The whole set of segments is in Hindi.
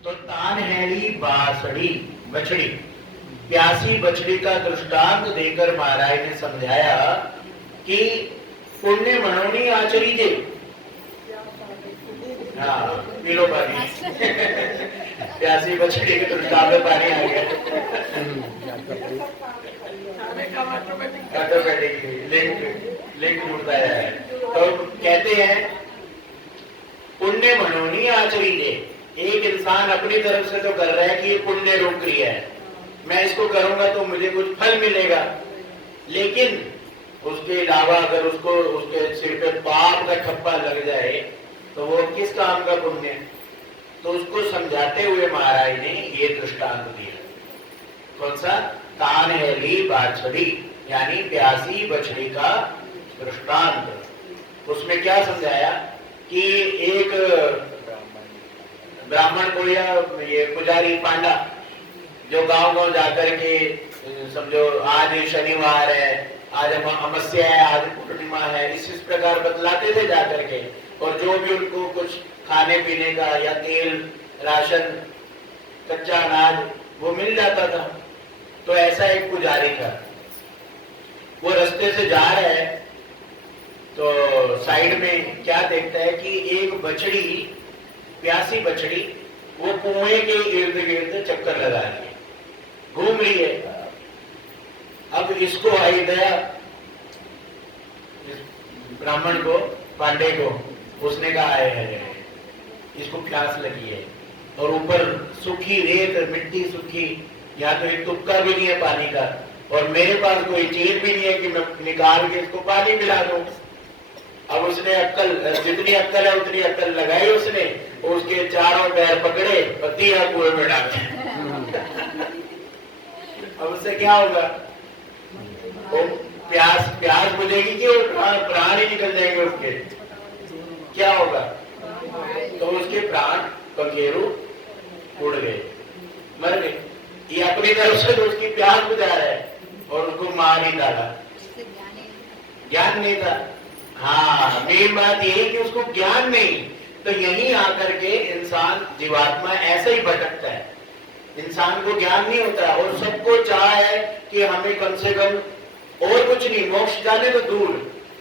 तो तानहेली बासड़ी बछड़ी, प्यासी बछड़ी का दृष्टांत देकर महाराज ने समझाया कि पुण्य मनोनी आचरी दे। हाँ, पी लो पानी। प्यासी बछड़ी के दृष्टांत में पानी आ गया। ऑटोमेटिकली लिंक जुड़ता है। तो कहते हैं पुण्य मनोनी आचरी दे। एक इंसान अपनी तरफ से तो कर रहा है कि ये पुण्य रूप क्रिया है, मैं इसको करूंगा तो मुझे कुछ फल मिलेगा, लेकिन उसके अलावा अगर उसको उसके सिर पे पाप का ठप्पा लग जाए तो वो किस काम का पुण्य। तो उसको समझाते हुए महाराज ने ये दृष्टांत दिया। कौन सा? तानहेली बाछड़ी, यानी प्यासी बछड़ी का दृष्टांत। उसमें क्या समझाया कि एक ब्राह्मण को या ये पुजारी पांडा जो गांव-गांव जाकर के समझो आज शनिवार है, आज अमावस्या है, आज पूर्णिमा है, इस प्रकार बतलाते थे जाकर के, और जो भी उनको कुछ खाने पीने का या तेल, राशन, कच्चा अनाज वो मिल जाता था। तो ऐसा एक पुजारी था, वो रास्ते से जा रहा है तो साइड में क्या देखता है कि एक बछड़ी, प्यासी बछड़ी, वो कुएं के इर्द गिर्द चक्कर लगा रही है, घूम रही है। अब इसको आई दया ब्राह्मण को, पांडे को, उसने कहा है इसको प्यास लगी है और ऊपर सूखी रेत, मिट्टी सूखी, यहाँ तो एक तुक्का भी नहीं है पानी का, और मेरे पास कोई चीज भी नहीं है कि मैं निकाल के इसको पानी पिला दूं। अब उसने अक्कल, जितनी अक्कल है उतनी अक्कल लगाई उसने, उसके चारों पैर पकड़े और दिया कुएं में डाले। अब उससे क्या होगा? वो प्यास बुझेगी कि वो प्राण ही निकल जाएंगे उसके? क्या होगा? तो उसके प्राण पंखेरु उड़ गए, मर गए। ये अपनी तरफ से तो उसकी प्यास बुझा रहा है और उसको मार ही डाला, ज्ञान नहीं था। हाँ, मेन बात यही कि उसको ज्ञान नहीं। तो यहीं आकर के इंसान, जीवात्मा ऐसा ही भटकता है, इंसान को ज्ञान नहीं होता और सबको चाह है कि हमें कम से कम और कुछ नहीं, मोक्ष जाने तो दूर,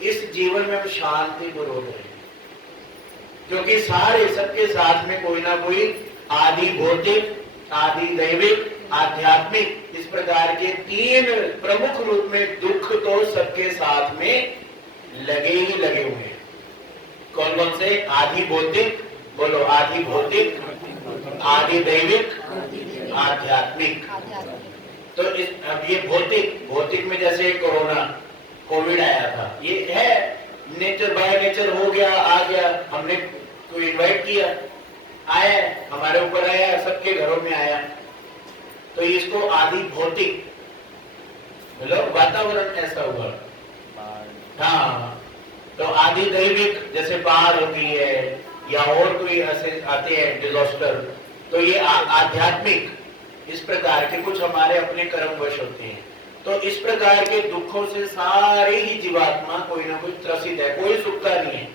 इस जीवन में हम शांति पूर्वक रहे, क्योंकि सारे सबके साथ में कोई ना कोई आदि भौतिक, आदि दैविक, आध्यात्मिक, इस प्रकार के तीन प्रमुख रूप में दुख तो सबके साथ में लगे ही लगे हुए हैं। कौन कौन से? आदि भौतिक, बोलो, आदि भौतिक, आदि दैविक, आध्यात्मिक। तो अब ये भौतिक में जैसे कोरोना, कोविड आया था, ये है नेचर, बाय नेचर हो गया, आ गया, हमने कोई इनवाइट किया, आया, हमारे ऊपर आया, सबके घरों में आया, तो इसको आदि भौतिक, मतलब वातावरण ऐसा हुआ। हाँ, तो आदि दैविक जैसे बाढ़ होती है या और कोई ऐसे आते हैं डिजास्टर, तो ये आध्यात्मिक, इस प्रकार के कुछ हमारे अपने कर्मवश होते हैं। तो इस प्रकार के दुखों से सारे ही जीवात्मा कोई ना कोई त्रसित है, कोई सुख का नहीं है,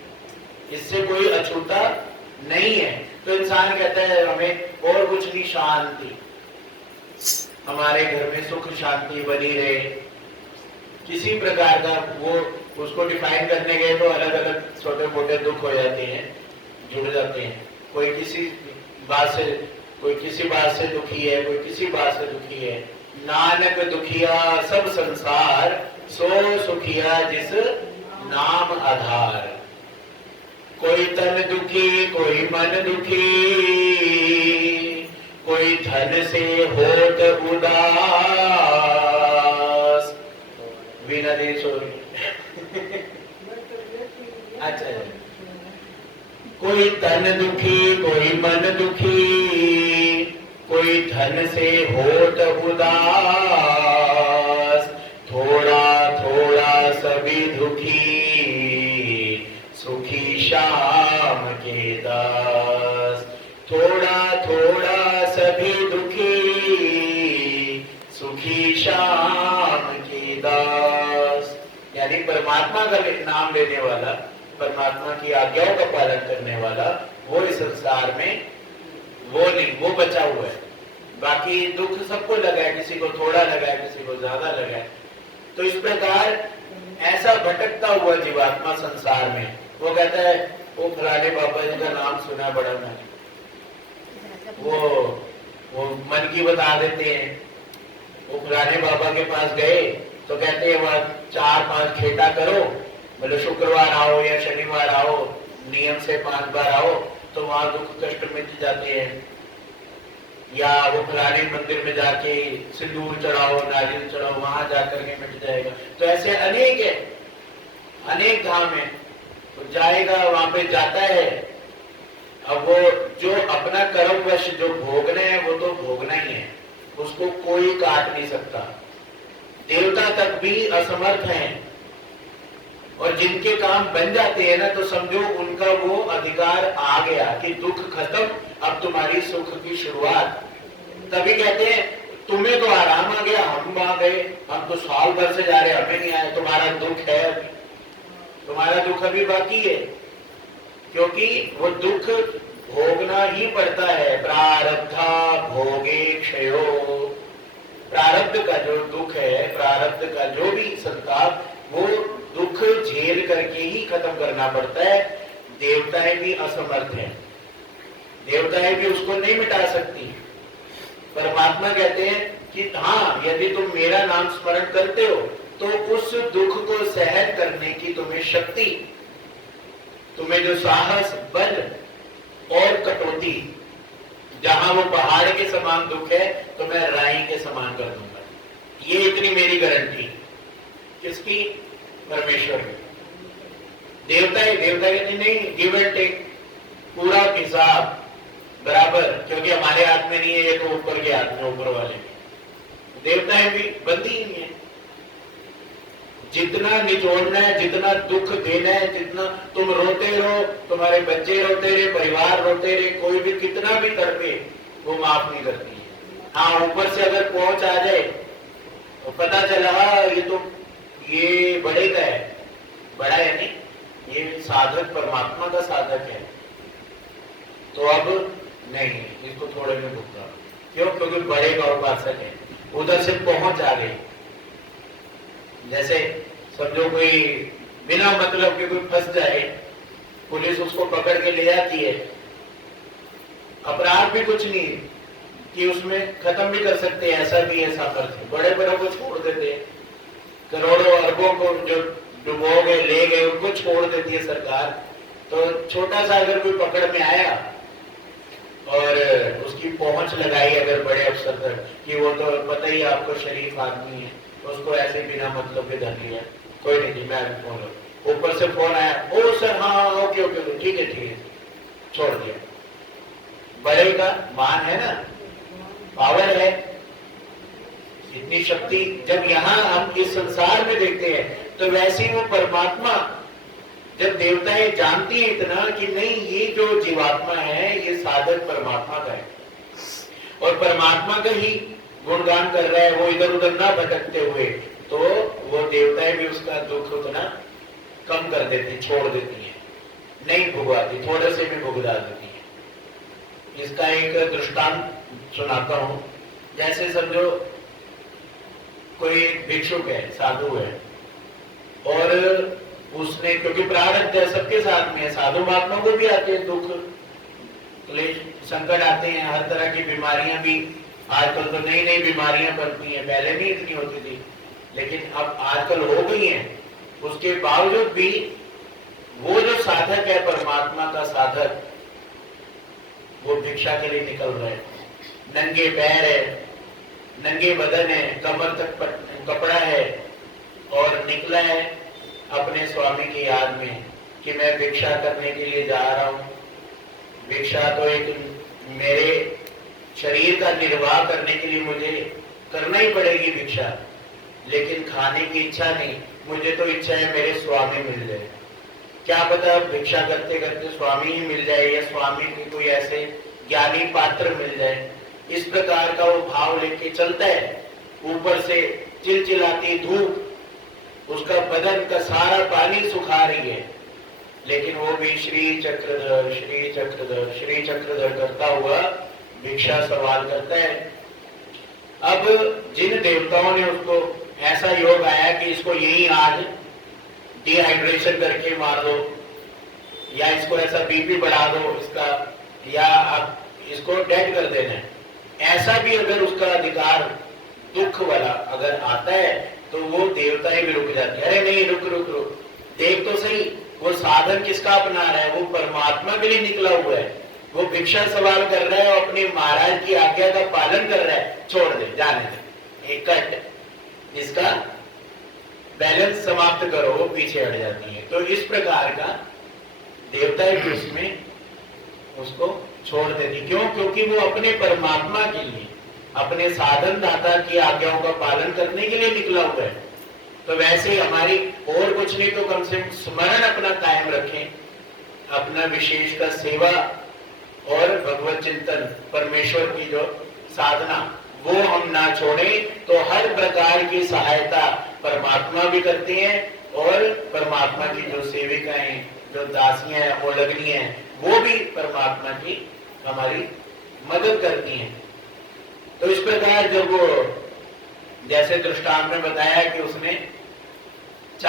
इससे कोई अछूता नहीं है। तो इंसान कहता है हमें और कुछ नहीं, शांति, हमारे घर में सुख शांति बनी रहे। किसी प्रकार का वो उसको डिफाइन करने गए तो अलग अलग छोटे मोटे दुख हो जाते हैं, जुड़ जाते हैं। कोई किसी बात से, कोई किसी बात से दुखी है, कोई किसी बात से दुखी है। नानक दुखिया सब संसार, सो सुखिया जिस नाम आधार। कोई तन दुखी, कोई मन दुखी, कोई धन से होत उदास। बिना देश हो रही। अच्छा, कोई तन दुखी, कोई मन दुखी, कोई धन से होत उदास। थोड़ा थोड़ा सभी दुखी, सुखी शाम के दास। थोड़ा थोड़ा सभी दुखी, सुखी शाम के दास। यानी परमात्मा का नाम लेने वाला, परमात्मा की आज्ञाओं का पालन करने वाला, वो इस संसार में वो नहीं। नहीं, वो बचा हुआ है। बाकी दुख सबको लगा है, किसी को थोड़ा लगा है, किसी को ज्यादा लगा है। तो इस प्रकार ऐसा भटकता हुआ जीवात्मा संसार में, वो कहता है वो फलाने बाबा जी का नाम सुना बड़ा मैंने, वो मन की बता देते हैं। वो फलाने बाबा के पास गए तो कहते हैं वह 4-5 खेटा करो, मतलब शुक्रवार आओ या शनिवार आओ, नियम से 5 बार आओ तो वहां दुख कष्ट मिट जाते हैं। या वो फलाने मंदिर में जाके सिंदूर चढ़ाओ, नारियल चढ़ाओ, वहां जाकर के मिट जाएगा। तो ऐसे अनेक है, अनेक धाम है, तो जाएगा वहां पे जाता है। अब वो जो अपना कर्मवश जो भोगना है वो तो भोगना ही है, उसको कोई काट नहीं सकता। देवता तक भी असमर्थ हैं, और जिनके काम बन जाते हैं ना, तो समझो उनका वो अधिकार आ गया कि दुख खत्म, अब तुम्हारी सुख की शुरुआत। तभी कहते हैं तुम्हें तो आराम आ गया, हम आ गए, हम तो साल भर से जा रहे, हमें नहीं आया, तुम्हारा दुख है, तुम्हारा दुख अभी बाकी है। क्योंकि वो दुख भोगना ही पड़ता है। प्रारब्धा भोगे क्षयो, प्रारब्ध का जो दुख है, प्रारब्ध का जो भी संताप, वो दुख झेल करके ही खत्म करना पड़ता है। देवताएं भी असमर्थ हैं, देवताएं भी उसको नहीं मिटा सकती। परमात्मा कहते हैं कि हाँ, यदि तुम मेरा नाम स्मरण करते हो तो उस दुख को सहन करने की तुम्हें शक्ति, तुम्हें जो साहस, बल और कटौती, जहां वो पहाड़ के समान दुख है तो मैं राई के समान कर दूंगा। ये इतनी मेरी गारंटी। किसकी? परमेश्वर की। देवता कहते नहीं, गिव एंड टेक, पूरा हिसाब बराबर, क्योंकि हमारे हाथ में नहीं है, ये तो ऊपर के हाथ में, ऊपर वाले में। देवताएं भी बंदी ही नहीं है। जितना निचोड़ना है, जितना दुख देना है, जितना तुम रोते रहो, तुम्हारे बच्चे रोते रहे, परिवार रोते रहे, कोई भी कितना भी तड़पे, वो माफ नहीं करती है। हाँ, ऊपर से अगर पहुंच आ जाए तो पता चला ये बड़े का है, बड़ा है नहीं, ये साधक परमात्मा का साधक है, तो अब नहीं, इसको थोड़े में भुगता। क्यों? क्योंकि बड़े का उपासक है, उधर से पहुंच आ गई। जैसे समझो कोई बिना मतलब के कोई फंस जाए, पुलिस उसको पकड़ के ले जाती है, अपराध भी कुछ नहीं कि उसमें खत्म भी कर सकते हैं, ऐसा भी है सामर्थ्य। बड़े बड़ों को छोड़ देते हैं, करोड़ों अरबों को जो डुबो गए, ले गए, उनको छोड़ देती है सरकार। तो छोटा सा अगर कोई पकड़ में आया और उसकी पहुंच लगाई अगर बड़े अफसर तक कि वो तो पता ही आपको शरीफ आदमी है, उसको ऐसे बिना मतलब के धर लिया, कोई नहीं जी, मैं अभी फोन, ऊपर से फोन आया, ओ सर हाँ ओके ओके ठीक है, छोड़ दिया। बड़े का मान है ना, पावर है, इतनी शक्ति जब यहाँ हम इस संसार में देखते हैं, तो वैसे वो परमात्मा, जब देवताएं जानती है इतना कि नहीं, ये जो जीवात्मा है ये साधक परमात्मा का है, और परमात्मा का ही गुणगान कर रहा है, वो इधर उधर ना भटकते हुए, तो वो देवताएं भी उसका दुख उतना कम कर देती, छोड़ देती है, नहीं भुगवाती, थोड़े से भी भुगता देती है। इसका एक दृष्टांत सुनाता हूं। जैसे समझो कोई भिक्षुक है, साधु है, और उसने, क्योंकि प्रारब्ध है सबके साथ में है, साधु महात्मा को भी आते हैं दुख, क्लेश, संकट आते हैं, हर तरह की बीमारियां भी, आजकल तो नई नई बीमारियां बनती हैं, पहले नहीं इतनी होती थी, लेकिन अब आजकल हो गई हैं। उसके बावजूद भी वो जो साधक है, परमात्मा का साधक, वो भिक्षा के लिए निकल रहे हैं, नंगे पैर है, नंगे बदन है, कमर तक कपड़ा है, और निकला है अपने स्वामी की याद में कि मैं भिक्षा करने के लिए जा रहा हूं। भिक्षा तो एक मेरे शरीर का निर्वाह करने के लिए मुझे करना ही पड़ेगी भिक्षा, लेकिन खाने की इच्छा नहीं, मुझे तो इच्छा है मेरे स्वामी मिल जाए। क्या पता भिक्षा करते करते स्वामी ही मिल जाए, या स्वामी की कोई ऐसे ज्ञानी पात्र मिल जाए। इस प्रकार का वो भाव लेके चलता है। ऊपर से चिलचिलाती धूप उसका बदन का सारा पानी सुखा रही है, लेकिन वो भी श्री चक्रधर श्री चक्रधर श्री चक्रधर करता हुआ भिक्षा सवाल करता है। अब जिन देवताओं ने उसको ऐसा योग आया कि इसको यही आज डिहाइड्रेशन करके मार दो, या इसको ऐसा बीपी बढ़ा दो इसका, या आप इसको डेड कर देना है, ऐसा भी अगर उसका अधिकार दुख वाला अगर आता है तो वो देवताएं भी रुक जाती है। अरे नहीं, रुक रुक रुक, देख तो सही, वो साधन किसका अपना रहा है, वो परमात्मा के लिए निकला हुआ है, वो भिक्षा सवाल कर रहा है और अपने महाराज की आज्ञा का पालन कर रहा है, छोड़ दे, जाने दे, एक कट, इसका बैलेंस समाप्त करो, वो पीछे हट जाती है। तो इस प्रकार का देवताएं भी उसमें उसको छोड़ देती। क्यों? क्योंकि वो अपने परमात्मा के लिए, अपने साधन दाता की आज्ञाओं का पालन करने के लिए निकला हुआ है। तो वैसे ही हमारी और कुछ नहीं तो कम से कम स्मरण अपना कायम रखें, अपना विशेष का सेवा और भगवत चिंतन, परमेश्वर की जो साधना, वो हम ना छोड़ें, तो हर प्रकार की सहायता परमात्मा भी करते हैं और परमात्मा की जो सेविकाएं, जो दासियां हैं, ओलगनी हैं, वो भी परमात्मा की हमारी मदद करती हैं। तो इस प्रकार जब वो, जैसे दृष्टांत में बताया कि उसने